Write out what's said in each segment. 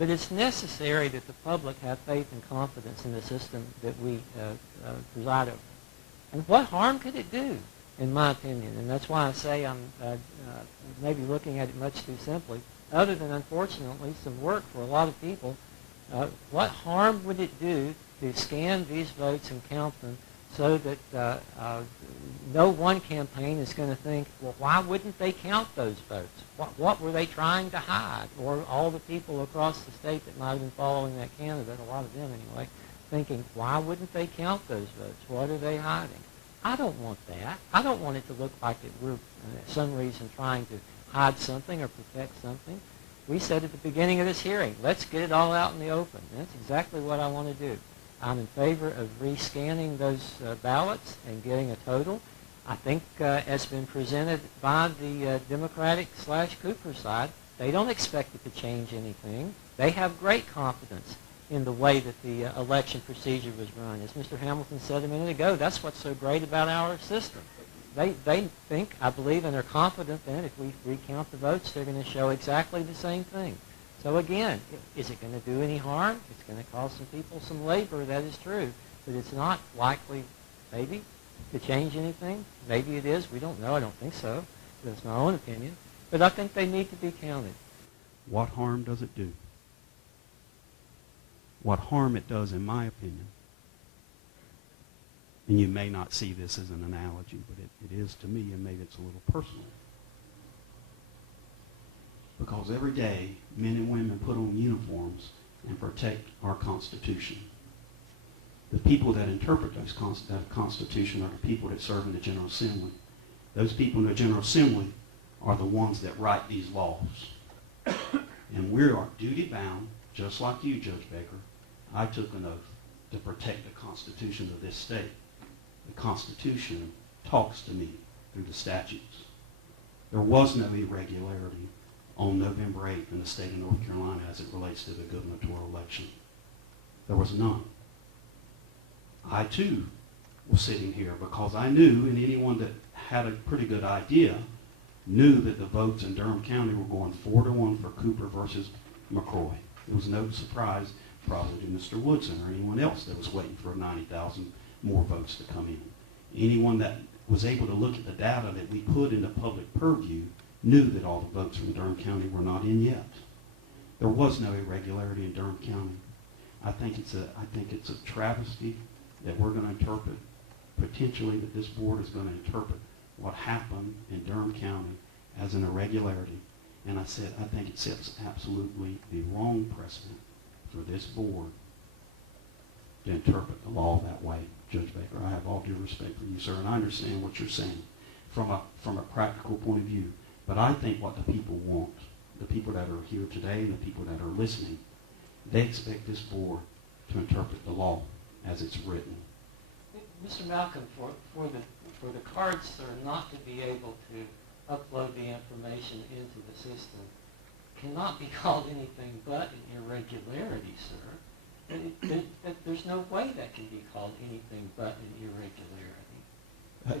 But it's necessary that the public have faith and confidence in the system that we preside over. And what harm could it do, in my opinion? And that's why I say I'm maybe looking at it much too simply. Other than, unfortunately, some work for a lot of people, what harm would it do to scan these votes and count them so that no one campaign is going to think, well, why wouldn't they count those votes? What were they trying to hide? Or all the people across the state that might have been following that candidate, a lot of them anyway, thinking, why wouldn't they count those votes? What are they hiding? I don't want that. I don't want it to look like that we're, for some reason, trying to hide something or protect something. We said at the beginning of this hearing, let's get it all out in the open. That's exactly what I want to do. I'm in favor of rescanning those ballots and getting a total. I think as been presented by the Democratic/Cooper side, they don't expect it to change anything. They have great confidence in the way that the election procedure was run. As Mr. Hamilton said a minute ago, that's what's so great about our system. They think, I believe, and are confident that if we recount the votes, they're going to show exactly the same thing. So again, is it going to do any harm? It's going to cost some people some labor, that is true, but it's not likely, maybe, to change anything. Maybe it is. We don't know. I don't think so. That's my own opinion. But I think they need to be counted. What harm does it do? What harm it does, in my opinion, and you may not see this as an analogy, but it is to me, and maybe it's a little personal. Because every day, men and women put on uniforms and protect our Constitution. The people that interpret that Constitution are the people that serve in the General Assembly. Those people in the General Assembly are the ones that write these laws. And we are duty-bound, just like you, Judge Baker. I took an oath to protect the Constitution of this state. The Constitution talks to me through the statutes. There was no irregularity on November 8th in the state of North Carolina as it relates to the gubernatorial election. There was none. I, too, was sitting here because I knew, and anyone that had a pretty good idea, knew that the votes in Durham County were going 4-1 for Cooper versus McCroy. It was no surprise probably to Mr. Woodson or anyone else that was waiting for 90,000 more votes to come in. Anyone that was able to look at the data that we put into public purview knew that all the votes from Durham County were not in yet. There was no irregularity in Durham County. I think it's a travesty that we're going to interpret, potentially that this board is going to interpret what happened in Durham County as an irregularity. And I said, I think it sets absolutely the wrong precedent for this board to interpret the law that way. Judge Baker, I have all due respect for you, sir, and I understand what you're saying from a practical point of view. But I think what the people want, the people that are here today and the people that are listening, they expect this board to interpret the law as it's written. Mr. Malcolm, for the cards that are not to be able to upload the information into the system cannot be called anything but an irregularity, sir. There's no way that can be called anything but an irregularity.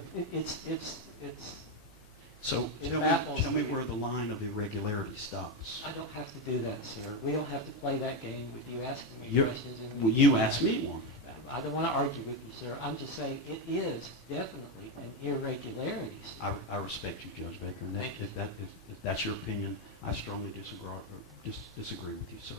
So tell me where the line of irregularity stops. I don't have to do that, sir. We don't have to play that game with you asking me questions. Well, you asked me one. I don't want to argue with you, sir. I'm just saying it is definitely an irregularity, sir. I respect you, Judge Baker, and if that's your opinion, I strongly disagree with you, sir.